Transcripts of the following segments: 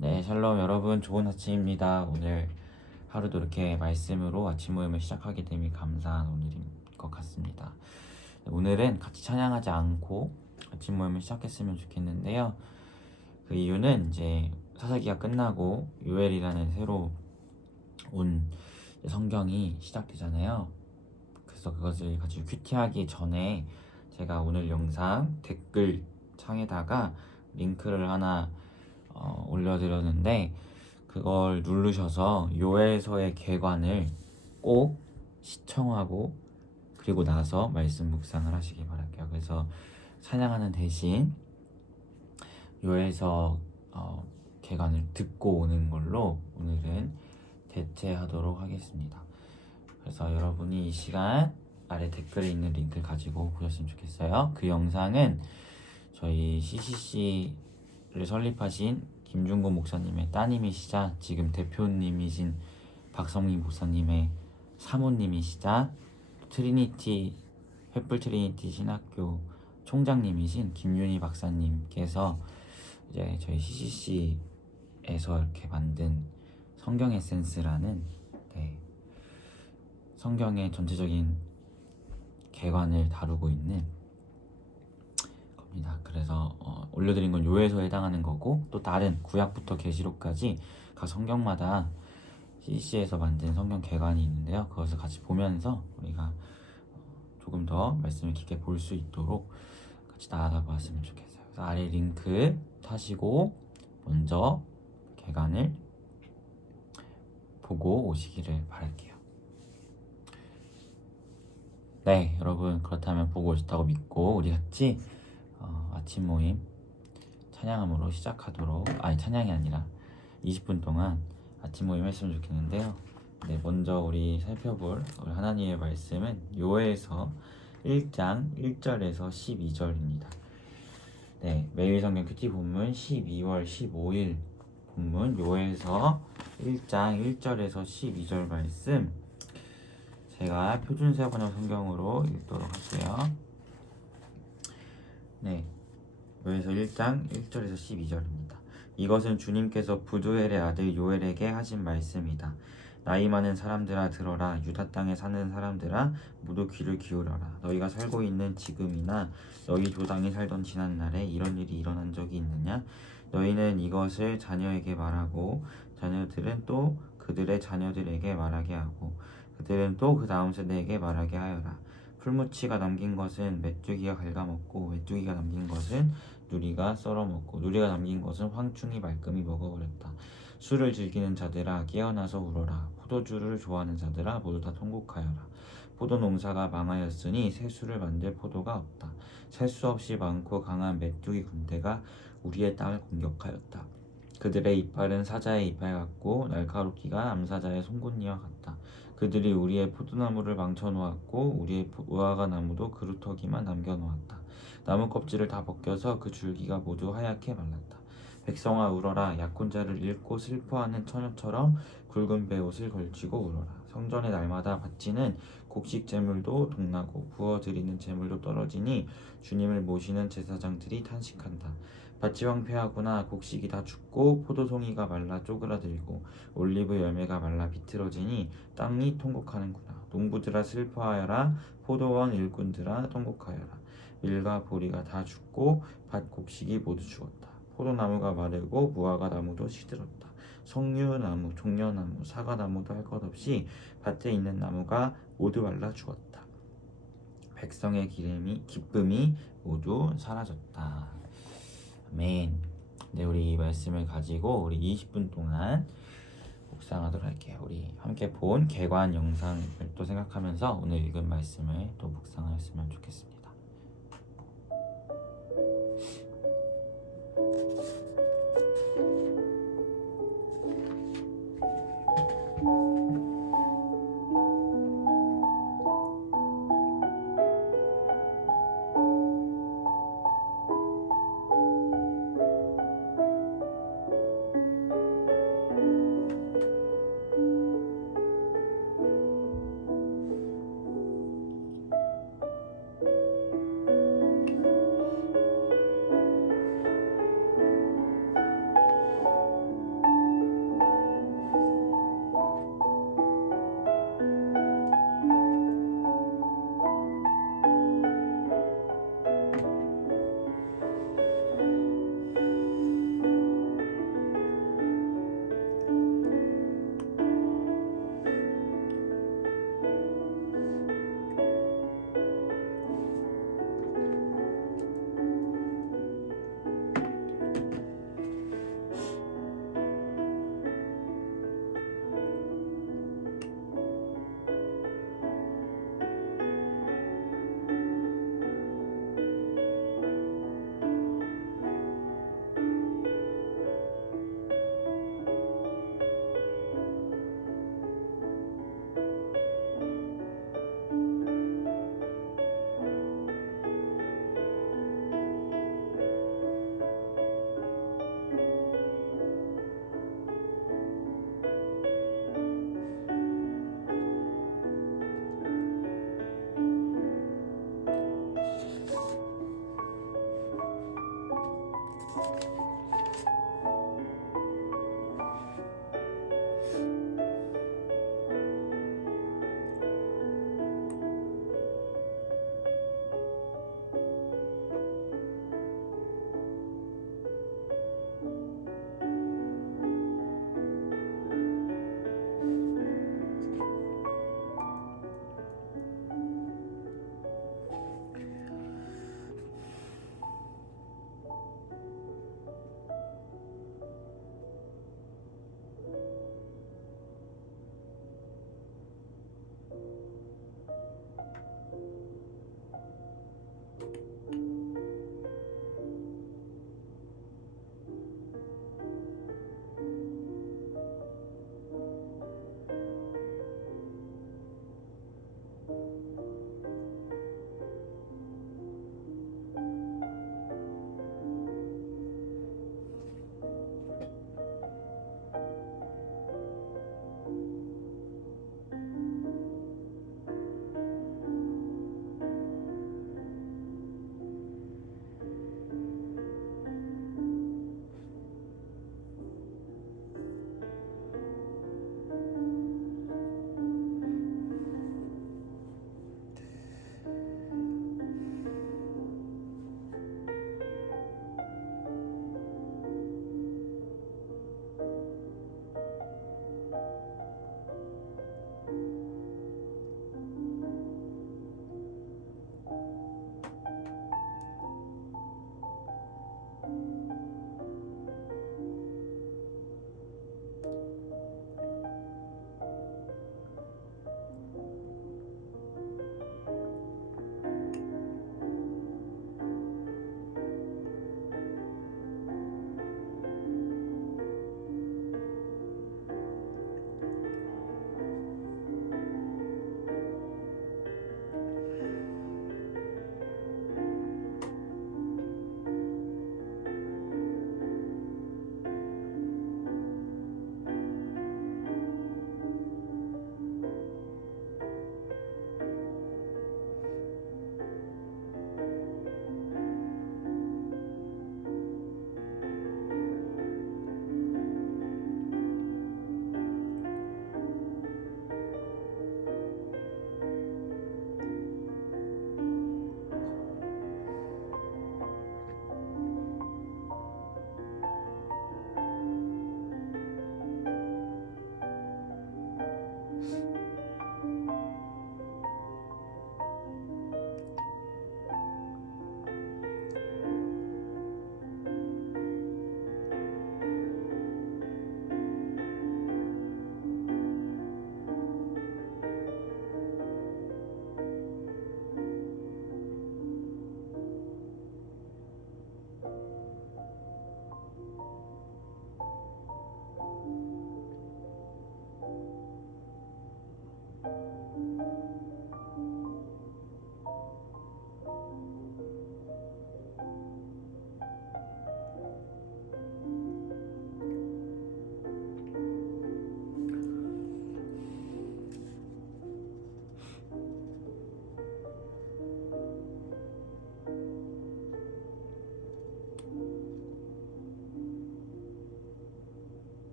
네, 샬롬 여러분, 좋은 아침입니다. 오늘 하루도 이렇게 말씀으로 아침 모임을 시작하게 됨이 감사한 오늘인 것 같습니다. 오늘은 같이 찬양하지 않고 아침 모임을 시작했으면 좋겠는데요. 그 이유는 이제 사사기가 끝나고 요엘이라는 새로 온 성경이 시작되잖아요. 그래서 그것을 같이 큐티하기 전에 제가 오늘 영상 댓글 창에다가 링크를 하나 올려드렸는데 그걸 누르셔서 요엘서의 개관을 꼭 시청하고 그리고 나서 말씀 묵상을 하시기 바랄게요. 그래서 찬양하는 대신 요엘서 개관을 듣고 오는 걸로 오늘은 대체하도록 하겠습니다. 그래서 여러분이 이 시간 아래 댓글에 있는 링크를 가지고 보셨으면 좋겠어요. 그 영상은 저희 CCC를 설립하신 김중곤 목사님의 따님이시자 지금 대표님이신 박성민 목사님의 사모님이시자 트리니티 횃불 트리니티 신학교 총장님이신 김윤희 박사님께서 이제 저희 CCC에서 이렇게 만든 성경 에센스라는 성경의 전체적인 개관을 다루고 있는 겁니다. 그래서 올려드린 건 요에서 해당하는 거고 또 다른 구약부터 계시록까지 각 성경마다 CC에서 만든 성경 개관이 있는데요. 그것을 같이 보면서 우리가 조금 더 말씀을 깊게 볼 수 있도록 같이 나아가 보았으면 좋겠어요. 그래서 아래 링크 타시고 먼저 개관을 보고 오시기를 바랄게요. 네, 여러분 그렇다면 보고 오셨다고 믿고 우리 같이 아침 모임 찬양함으로 시작하도록 찬양이 아니라 20분 동안 아침 모임 했으면 좋겠는데요. 네, 먼저 우리 살펴볼 우리 하나님의 말씀은 요엘서 1장 1절에서 12절입니다. 네, 매일 성경 큐티 본문 12월 15일 본문 요엘서 1장 1절에서 12절 말씀 제가 표준세어 번역 성경으로 읽도록 할게요. 네, 요엘서 1장 1절에서 12절입니다. 이것은 주님께서 부두엘의 아들 요엘에게 하신 말씀이다. 나이 많은 사람들아 들어라. 유다 땅에 사는 사람들아 모두 귀를 기울여라. 너희가 살고 있는 지금이나 너희 조상이 살던 지난날에 이런 일이 일어난 적이 있느냐? 너희는 이것을 자녀에게 말하고 자녀들은 또 그들의 자녀들에게 말하게 하고 그들은 또 그 다음 세대에게 말하게 하여라. 풀무치가 남긴 것은 메뚜기가 갉아먹고 메뚜기가 남긴 것은 누리가 썰어먹고 누리가 남긴 것은 황충이 말끔히 먹어버렸다. 술을 즐기는 자들아 깨어나서 울어라. 포도주를 좋아하는 자들아 모두 다 통곡하여라. 포도 농사가 망하였으니 새 술을 만들 포도가 없다. 셀 수 없이 많고 강한 메뚜기 군대가 우리의 땅을 공격하였다. 그들의 이빨은 사자의 이빨 같고 날카롭기가 암사자의 송곳니와 같다. 그들이 우리의 포도나무를 망쳐놓았고 우리의 무화과 나무도 그루터기만 남겨놓았다. 나무 껍질을 다 벗겨서 그 줄기가 모두 하얗게 말랐다. 백성아 울어라. 약혼자를 잃고 슬퍼하는 처녀처럼 굵은 베옷을 걸치고 울어라. 성전의 날마다 바치는 곡식 제물도 동나고 부어드리는 제물도 떨어지니 주님을 모시는 제사장들이 탄식한다. 밭이 황폐하구나. 곡식이 다 죽고 포도송이가 말라 쪼그라들고 올리브 열매가 말라 비틀어지니 땅이 통곡하는구나. 농부들아 슬퍼하여라. 포도원 일꾼들아 통곡하여라. 밀과 보리가 다 죽고 밭 곡식이 모두 죽었다. 포도나무가 마르고 무화과 나무도 시들었다. 석류나무, 종려나무, 사과나무도 할 것 없이 밭에 있는 나무가 모두 말라 죽었다. 백성의 기쁨이 모두 사라졌다. 아멘. 네, 우리 이 말씀을 가지고 우리 20분 동안 묵상하도록 할게요. 우리 함께 본 개관 영상을 또 생각하면서 오늘 읽은 말씀을 또 묵상하였으면 좋겠습니다.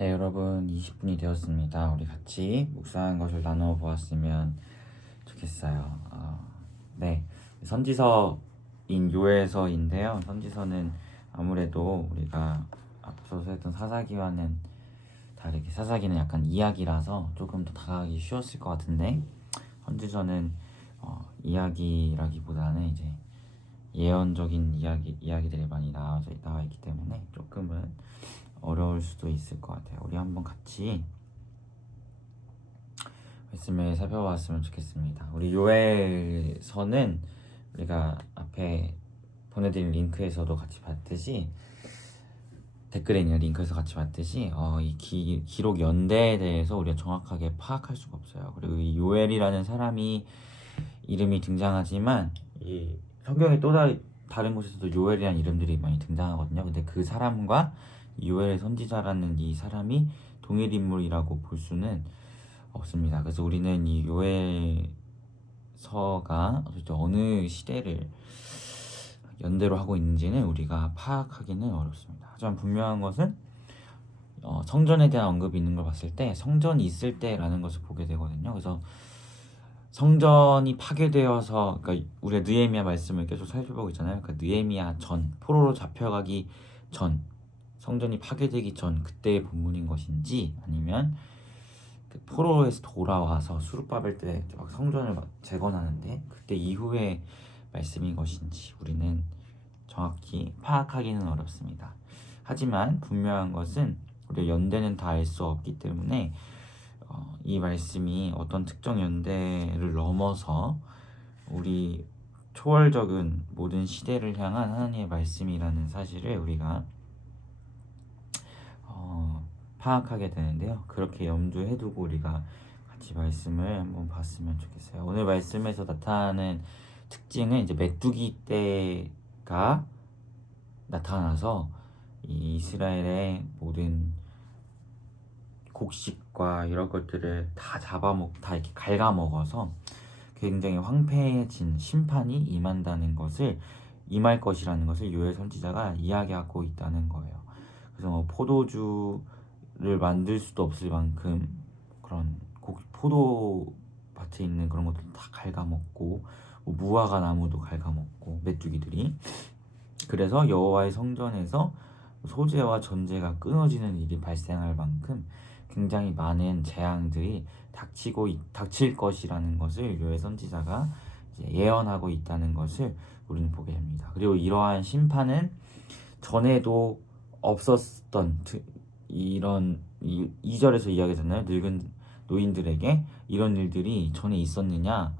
네, 여러분 20분이 되었습니다. 우리 같이 묵상한 것을 나누어 보았으면 좋겠어요. 네, 선지서인 요엘서인데요. 선지서는 아무래도 우리가 앞서서 했던 사사기와는 다르게, 사사기는 약간 이야기라서 조금 더 다가가기 쉬웠을 것 같은데, 선지서는 이야기라기보다는 이제 예언적인 이야기들이 많이 나와 있기 때문에 조금은 어려울 수도 있을 것 같아요. 우리 한번 같이 말씀을 살펴봤으면 좋겠습니다. 우리 요엘서는 우리가 앞에 보내드린 링크에서도 같이 봤듯이, 댓글에 있는 링크에서 같이 봤듯이 이 기록 연대에 대해서 우리가 정확하게 파악할 수가 없어요. 그리고 이 요엘이라는 사람이 이름이 등장하지만 이 성경에 또 다른 곳에서도 요엘이라는 이름들이 많이 등장하거든요. 근데 그 사람과 요엘의 선지자라는 이 사람이 동일 인물이라고 볼 수는 없습니다. 그래서 우리는 이 요엘서가 어느 시대를 연대로 하고 있는지는 우리가 파악하기는 어렵습니다. 하지만 분명한 것은 성전에 대한 언급이 있는 걸 봤을 때 성전이 있을 때라는 것을 보게 되거든요. 그래서 성전이 파괴되어서, 그러니까 우리가 느헤미야 말씀을 계속 살펴보고 있잖아요. 그러니까 느헤미야 전, 포로로 잡혀가기 전, 성전이 파괴되기 전 그때의 본문인 것인지, 아니면 그 포로에서 돌아와서 수르바벨 때 막 성전을 막 재건하는데 그때 이후의 말씀인 것인지 우리는 정확히 파악하기는 어렵습니다. 하지만 분명한 것은 우리가 연대는 다 알 수 없기 때문에 이 말씀이 어떤 특정 연대를 넘어서 우리 초월적인 모든 시대를 향한 하나님의 말씀이라는 사실을 우리가 파악하게 되는데요. 그렇게 염두에 두고 우리가 같이 말씀을 한번 봤으면 좋겠어요. 오늘 말씀에서 나타나는 특징은 이제 메뚜기 떼가 나타나서 이 이스라엘의 모든 곡식과 이런 것들을 다 이렇게 갉아먹어서 굉장히 황폐해진 심판이 임할 것이라는 것을 요엘 선지자가 이야기하고 있다는 거예요. 그래서 포도주를 만들 수도 없을 만큼 그런 포도밭에 있는 그런 것들 다 갉아먹고, 무화과 나무도 갉아먹고, 메뚜기들이. 그래서 여호와의 성전에서 소재와 전제가 끊어지는 일이 발생할 만큼 굉장히 많은 재앙들이 닥칠 것이라는 것을 요엘 선지자가 이제 예언하고 있다는 것을 우리는 보게 됩니다. 그리고 이러한 심판은 전에도 없었던, 이런 2절에서 이야기했잖아요. 늙은 노인들에게 이런 일들이 전에 있었느냐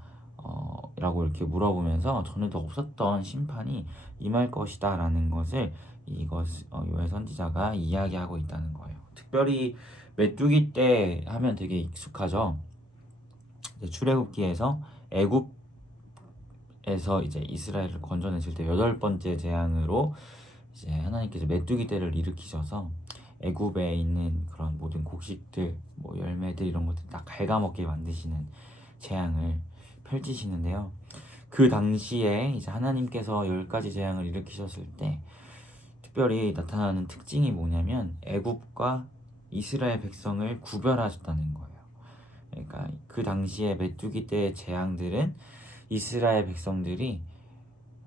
라고 이렇게 물어보면서 전에도 없었던 심판이 임할 것이다 라는 것을 요엘 선지자가 이야기하고 있다는 거예요. 특별히 메뚜기 때 하면 되게 익숙하죠. 출애굽기에서 애굽에서 이제 이스라엘을 건져냈을 때 8번째 재앙으로 이제 하나님께서 메뚜기 떼를 일으키셔서 애굽에 있는 그런 모든 곡식들, 열매들 이런 것들 다 갉아먹게 만드시는 재앙을 펼치시는데요. 그 당시에 이제 하나님께서 10가지 재앙을 일으키셨을 때 특별히 나타나는 특징이 뭐냐면 애굽과 이스라엘 백성을 구별하셨다는 거예요. 그러니까 그 당시에 메뚜기 때의 재앙들은 이스라엘 백성들이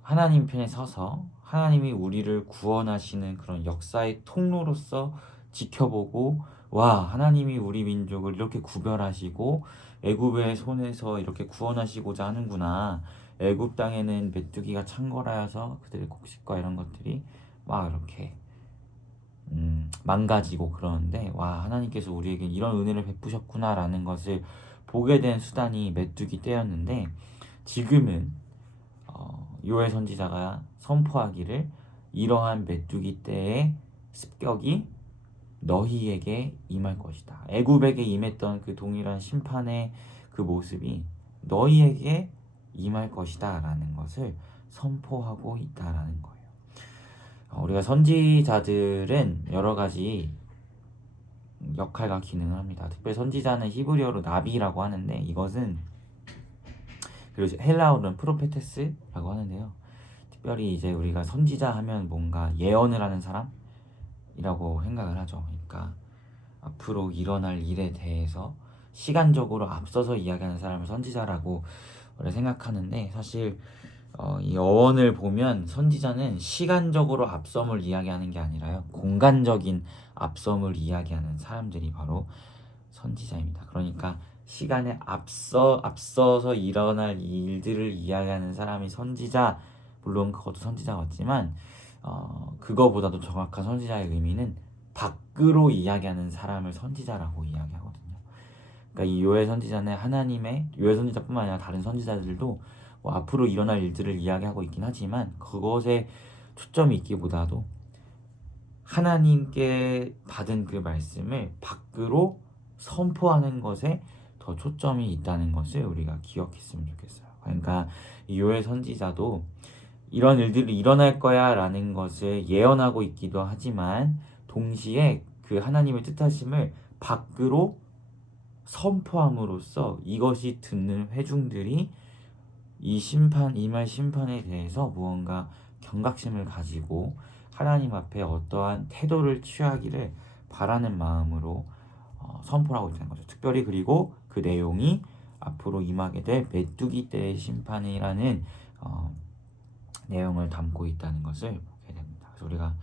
하나님 편에 서서 하나님이 우리를 구원하시는 그런 역사의 통로로서 지켜보고, 와, 하나님이 우리 민족을 이렇게 구별하시고 애굽의 손에서 이렇게 구원하시고자 하는구나. 애굽 땅에는 메뚜기가 창궐하여서 그들의 곡식과 이런 것들이 막 이렇게 망가지고 그러는데, 와, 하나님께서 우리에게 이런 은혜를 베푸셨구나 라는 것을 보게 된 수단이 메뚜기 떼였는데, 지금은 요엘 선지자가 선포하기를 이러한 메뚜기 떼의 습격이 너희에게 임할 것이다. 애굽에게 임했던 그 동일한 심판의 그 모습이 너희에게 임할 것이다 라는 것을 선포하고 있다라는 거예요. 우리가 선지자들은 여러 가지 역할과 기능을 합니다. 특별히 선지자는 히브리어로 나비라고 하는데, 이것은 그리고 헬라어로는 프로페테스라고 하는데요. 특별히 이제 우리가 선지자 하면 뭔가 예언을 하는 사람이라고 생각을 하죠. 그러니까 앞으로 일어날 일에 대해서 시간적으로 앞서서 이야기하는 사람을 선지자라고 생각하는데, 사실 이 어원을 보면 선지자는 시간적으로 앞섬을 이야기하는 게 아니라요, 공간적인 앞섬을 이야기하는 사람들이 바로 선지자입니다. 그러니까 시간에 앞서서 일어날 일들을 이야기하는 사람이 선지자, 물론 그것도 선지자 같지만 그거보다도 정확한 선지자의 의미는 밖으로 이야기하는 사람을 선지자라고 이야기하거든요. 그러니까 이 요엘 선지자는 하나님의, 요엘 선지자뿐만 아니라 다른 선지자들도 뭐 앞으로 일어날 일들을 이야기하고 있긴 하지만 그것에 초점이 있기보다도 하나님께 받은 그 말씀을 밖으로 선포하는 것에 더 초점이 있다는 것을 우리가 기억했으면 좋겠어요. 그러니까 이 요엘 선지자도 이런 일들이 일어날 거야 라는 것을 예언하고 있기도 하지만 동시에 그 하나님의 뜻하심을 밖으로 선포함으로써 이것이 듣는 회중들이 이말 심판에 대해서 무언가 경각심을 가지고 하나님 앞에 어떠한 태도를 취하기를 바라는 마음으로 선포를 하고 있다는 거죠. 특별히 그리고 그 내용이 앞으로 임하게 될 메뚜기 때의 심판이라는 내용을 담고 있다는 것을 보게 됩니다. 그래서 우리가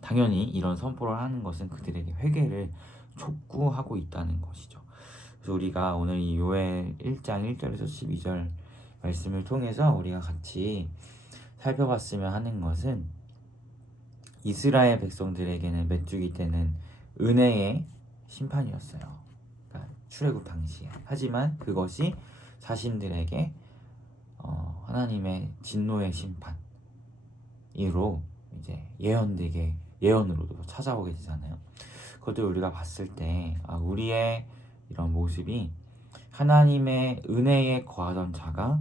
당연히 이런 선포를 하는 것은 그들에게 회개를 촉구하고 있다는 것이죠. 그래서 우리가 오늘 이 요엘 1장 1절에서 12절 말씀을 통해서 우리가 같이 살펴봤으면 하는 것은, 이스라엘 백성들에게는 메뚜기 때는 은혜의 심판이었어요. 그러니까 출애굽 당시에. 하지만 그것이 자신들에게 하나님의 진노의 심판으로 이제 예언으로도 찾아오게 되잖아요. 그것도 우리가 봤을 때 우리의 이런 모습이 하나님의 은혜에 거하던 자가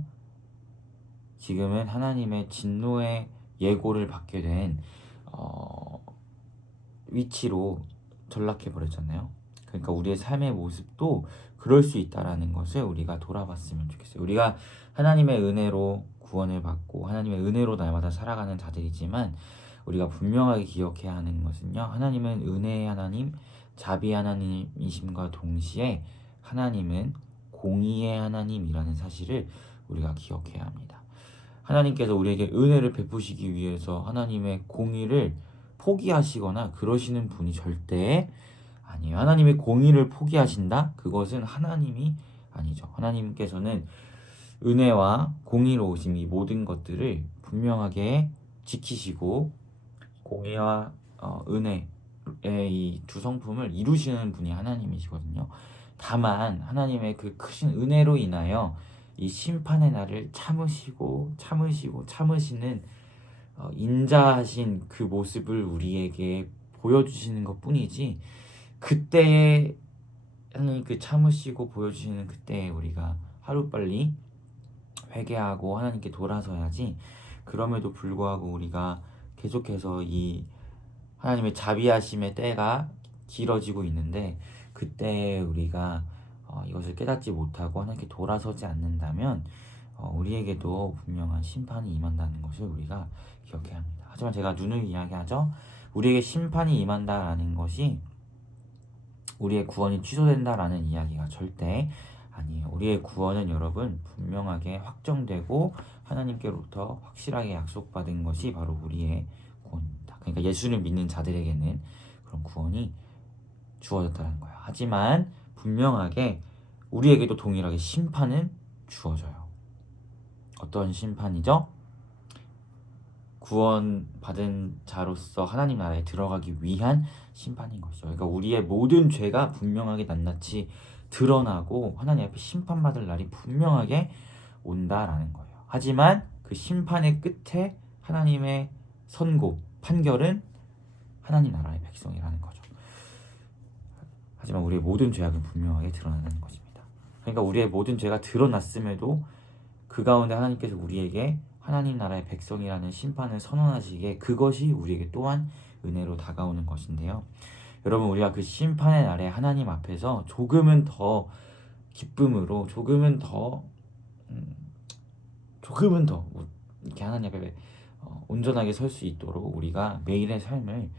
지금은 하나님의 진노의 예고를 받게 된 위치로 전락해 버렸잖아요. 그러니까 우리의 삶의 모습도 그럴 수 있다라는 것을 우리가 돌아봤으면 좋겠어요. 우리가 하나님의 은혜로 구원을 받고 하나님의 은혜로 날마다 살아가는 자들이지만 우리가 분명하게 기억해야 하는 것은요, 하나님은 은혜의 하나님, 자비 하나님이심과 동시에 하나님은 공의의 하나님이라는 사실을 우리가 기억해야 합니다. 하나님께서 우리에게 은혜를 베푸시기 위해서 하나님의 공의를 포기하시거나 그러시는 분이 절대 아니에요. 하나님의 공의를 포기하신다? 그것은 하나님이 아니죠. 하나님께서는 은혜와 공의로우심, 이 모든 것들을 분명하게 지키시고 공의와 은혜의 이 두 성품을 이루시는 분이 하나님이시거든요. 다만 하나님의 그 크신 은혜로 인하여 이 심판의 날을 참으시는 인자하신 그 모습을 우리에게 보여주시는 것 뿐이지, 그때에 하나님 그 참으시고 보여주시는 그때에 우리가 하루빨리 회개하고 하나님께 돌아서야지, 그럼에도 불구하고 우리가 계속해서 이 하나님의 자비하심의 때가 길어지고 있는데 그때 우리가 이것을 깨닫지 못하고 하나님께 돌아서지 않는다면 우리에게도 분명한 심판이 임한다는 것을 우리가 기억해야 합니다. 하지만 제가 누누이 이야기하죠. 우리에게 심판이 임한다라는 것이 우리의 구원이 취소된다라는 이야기가 절대 아니에요. 우리의 구원은 여러분 분명하게 확정되고 하나님께로부터 확실하게 약속받은 것이 바로 우리의 구원입니다. 그러니까 예수를 믿는 자들에게는 그런 구원이 주어졌다는 거예요. 하지만 분명하게 우리에게도 동일하게 심판은 주어져요. 어떤 심판이죠? 구원받은 자로서 하나님 나라에 들어가기 위한 심판인 것이죠. 그러니까 우리의 모든 죄가 분명하게 낱낱이 드러나고 하나님 앞에 심판받을 날이 분명하게 온다라는 거예요. 하지만 그 심판의 끝에 하나님의 선고, 판결은 하나님 나라의 백성이라는 거죠. 하지만 우리의 모든 죄악은 분명하게 드러나는 것입니다. 그러니까 우리의 모든 죄가 드러났음에도 그 가운데 하나님께서 우리에게 하나님 나라의 백성이라는 심판을 선언하시기에 그것이 우리에게 또한 은혜로 다가오는 것인데요. 여러분, 우리가 그 심판의 날에 하나님 앞에서 조금은 더 기쁨으로, 조금은 더 이렇게 하나님 앞에 온전하게 설 수 있도록 우리가 매일의 삶을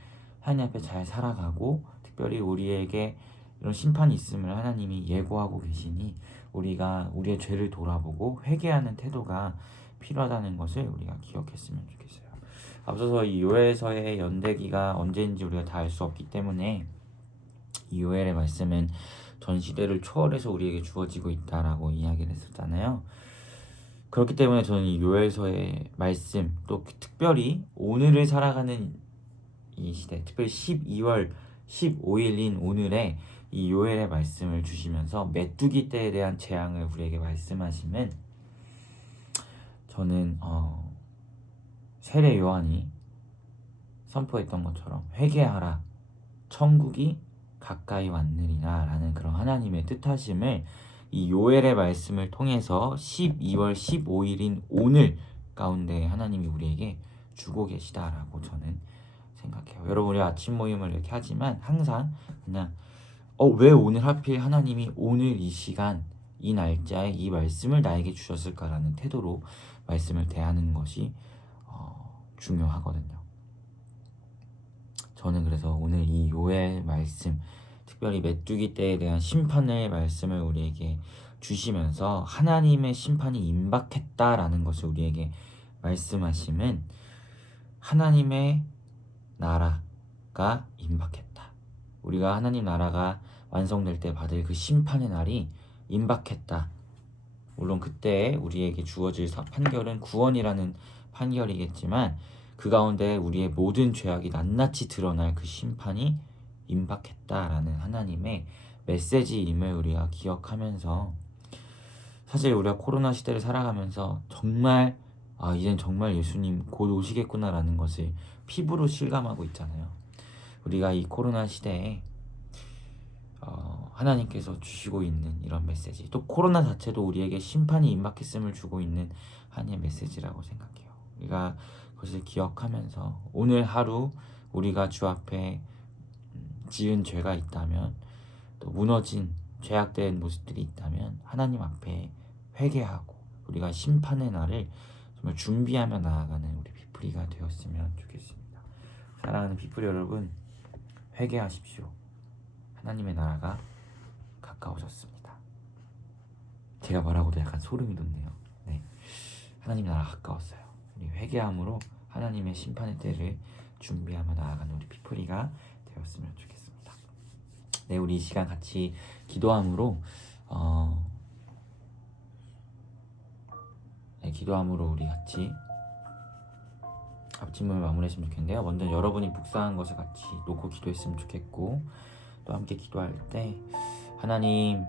하나님 앞에 잘 살아가고, 특별히 우리에게 이런 심판이 있음을 하나님이 예고하고 계시니 우리가 우리의 죄를 돌아보고 회개하는 태도가 필요하다는 것을 우리가 기억했으면 좋겠어요. 앞서서 이 요엘서의 연대기가 언제인지 우리가 다 알 수 없기 때문에 이 요엘의 말씀은 전 시대를 초월해서 우리에게 주어지고 있다라고 이야기를 했었잖아요. 그렇기 때문에 저는 이 요엘서의 말씀, 또 특별히 오늘을 살아가는 이 시대, 특별히 12월 15일인 오늘에 이 요엘의 말씀을 주시면서 메뚜기 떼에 대한 재앙을 우리에게 말씀하시면 저는 세례 요한이 선포했던 것처럼 회개하라, 천국이 가까이 왔느니라 라는 그런 하나님의 뜻하심을 이 요엘의 말씀을 통해서 12월 15일인 오늘 가운데 하나님이 우리에게 주고 계시다라고 저는 생각해요. 여러분, 우리 아침 모임을 이렇게 하지만 항상 그냥 왜 오늘 하필 하나님이 오늘 이 시간 이 날짜에 이 말씀을 나에게 주셨을까라는 태도로 말씀을 대하는 것이 중요하거든요. 저는 그래서 오늘 이 요엘 말씀, 특별히 메뚜기 떼에 대한 심판의 말씀을 우리에게 주시면서 하나님의 심판이 임박했다라는 것을 우리에게 말씀하시면 하나님의 나라가 임박했다. 우리가 하나님 나라가 완성될 때 받을 그 심판의 날이 임박했다. 물론 그때 우리에게 주어질 판결은 구원이라는 판결이겠지만 그 가운데 우리의 모든 죄악이 낱낱이 드러날 그 심판이 임박했다라는 하나님의 메시지임을 우리가 기억하면서 사실 우리가 코로나 시대를 살아가면서 정말 이젠 정말 예수님 곧 오시겠구나라는 것을 피부로 실감하고 있잖아요. 우리가 이 코로나 시대에 하나님께서 주시고 있는 이런 메시지, 또 코로나 자체도 우리에게 심판이 임박했음을 주고 있는 하나님의 메시지라고 생각해요. 우리가 그것을 기억하면서 오늘 하루 우리가 주 앞에 지은 죄가 있다면, 또 무너진 죄악된 모습들이 있다면 하나님 앞에 회개하고 우리가 심판의 날을 정말 준비하며 나아가는 우리 비프리가 되었으면 좋겠습니다. 사랑하는 비프리 여러분, 회개하십시오. 하나님의 나라가 가까워졌습니다. 제가 말하고도 약간 소름이 돋네요. 네, 하나님의 나라가 가까웠어요. 우리 회개함으로 하나님의 심판의 때를 준비하며 나아가는 우리 비프리가 되었으면 좋겠습니다. 네, 우리 이 시간 같이 기도함으로 기도함으로 우리 같이 아침을 마무리했으면 좋겠는데요. 먼저 여러분이 묵상한 것을 같이 놓고 기도했으면 좋겠고, 또 함께 기도할 때 하나님,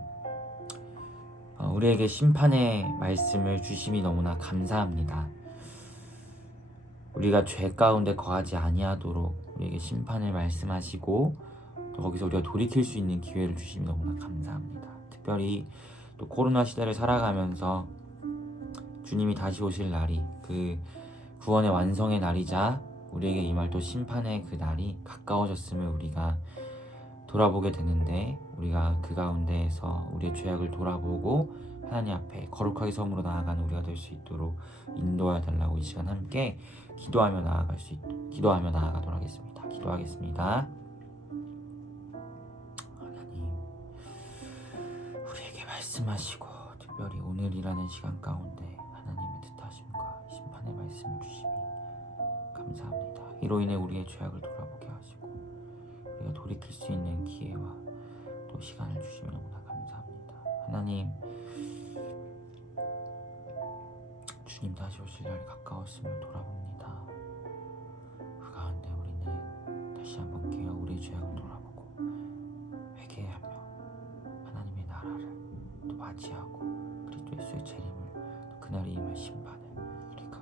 우리에게 심판의 말씀을 주심이 너무나 감사합니다. 우리가 죄 가운데 거하지 아니하도록 우리에게 심판을 말씀하시고 또 거기서 우리가 돌이킬 수 있는 기회를 주심이 너무나 감사합니다. 특별히 또 코로나 시대를 살아가면서 주님이 다시 오실 날이, 그 구원의 완성의 날이자 우리에게 임할 또 심판의 그 날이 가까워졌음을 우리가 돌아보게 되는데, 우리가 그 가운데에서 우리의 죄악을 돌아보고 하나님 앞에 거룩하게 섬으로 나아가는 우리가 될 수 있도록 인도하여 달라고 이 시간 함께 기도하며 나아가도록 하겠습니다. 기도하겠습니다. 하나님, 우리에게 말씀하시고 특별히 오늘이라는 시간 가운데 하나님의 뜻하심과 심판의 말씀을 주시니 감사합니다. 이로 인해 우리의 죄악을 돌아보게 하시고 우리가 돌이킬 수 있는 기회와 또 시간을 주시면 너무나 감사합니다. 하나님, 주님 다시 오실 날이 가까웠음을 돌아봅니다. 그 가운데 우리는 다시 한번 깨어 우리의 죄악을 돌아보고 회개하며 하나님의 나라를 또 맞이하고 그리스도 예수의 재림을, 그날이 임할 심판을 우리가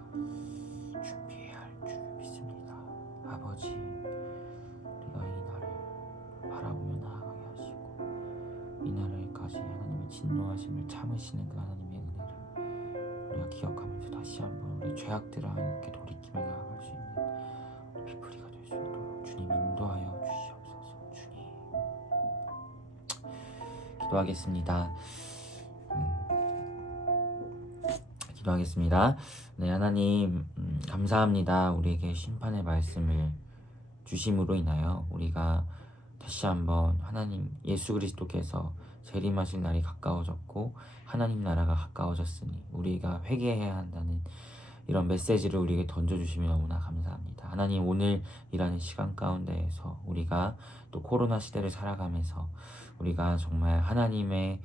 준비해야 할 줄 믿습니다. 아버지, 우리가 이 날을 바라보며 나아가게 하시고 이 날까지 하나님의 진노하심을 참으시는 그 하나님의 은혜를 우리가 기억하면서 다시 한번 우리 죄악들을 함께 돌이키며 나아갈 수 있는 비프리가 될 수 있도록 주님 인도하여 주시옵소서. 주님, 기도하겠습니다. 기도하겠습니다. 네, 하나님, 감사합니다. 우리에게 심판의 말씀을 주심으로 인하여 우리가 다시 한번 하나님 예수 그리스도께서 재림하실 날이 가까워졌고 하나님 나라가 가까워졌으니 우리가 회개해야 한다는 이런 메시지를 우리에게 던져주시면 너무나 감사합니다. 하나님, 오늘이라는 시간 가운데에서 우리가 또 코로나 시대를 살아가면서 우리가 정말 하나님의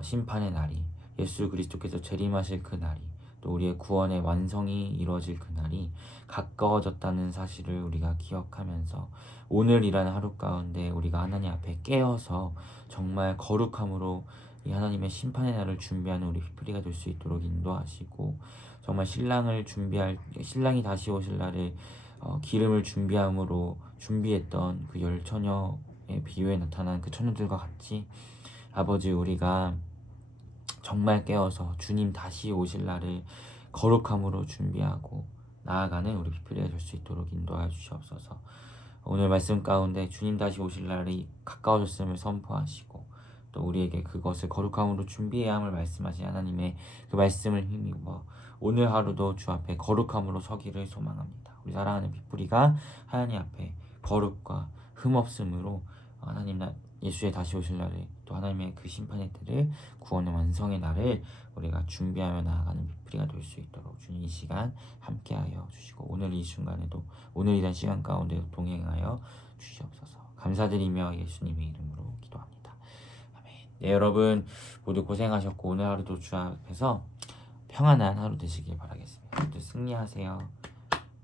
심판의 날이, 예수 그리스도께서 재림하실 그 날이, 또 우리의 구원의 완성이 이루어질 그 날이 가까워졌다는 사실을 우리가 기억하면서 오늘이라는 하루 가운데 우리가 하나님 앞에 깨어서 정말 거룩함으로 이 하나님의 심판의 날을 준비하는 우리 피프리가 될 수 있도록 인도하시고, 정말 신랑이 다시 오실 날에 기름을 준비했던 그 열 처녀의 비유에 나타난 그 처녀들과 같이 아버지, 우리가 정말 깨어서 주님 다시 오실 날을 거룩함으로 준비하고 나아가는 우리 피프리가 될 수 있도록 인도하여 주시옵소서. 오늘 말씀 가운데 주님 다시 오실 날이 가까워졌음을 선포하시고 또 우리에게 그것을 거룩함으로 준비해야 함을 말씀하신 하나님의 그 말씀을 힘입어 오늘 하루도 주 앞에 거룩함으로 서기를 소망합니다. 우리 사랑하는 피프리가 하나님 앞에 거룩과 흠없음으로 하나님 예수의 다시 오실 날을, 또 하나님의 그 심판의 때를, 구원의 완성의 날을 우리가 준비하며 나아가는 피프리가 될 수 있도록 주님 이 시간 함께하여 주시고 오늘 이 순간에도 오늘이란 시간 가운데도 동행하여 주시옵소서. 감사드리며 예수님의 이름으로 기도합니다. 아멘. 네, 여러분 모두 고생하셨고 오늘 하루도 주 앞에서 평안한 하루 되시길 바라겠습니다. 모두 승리하세요.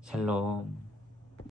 샬롬.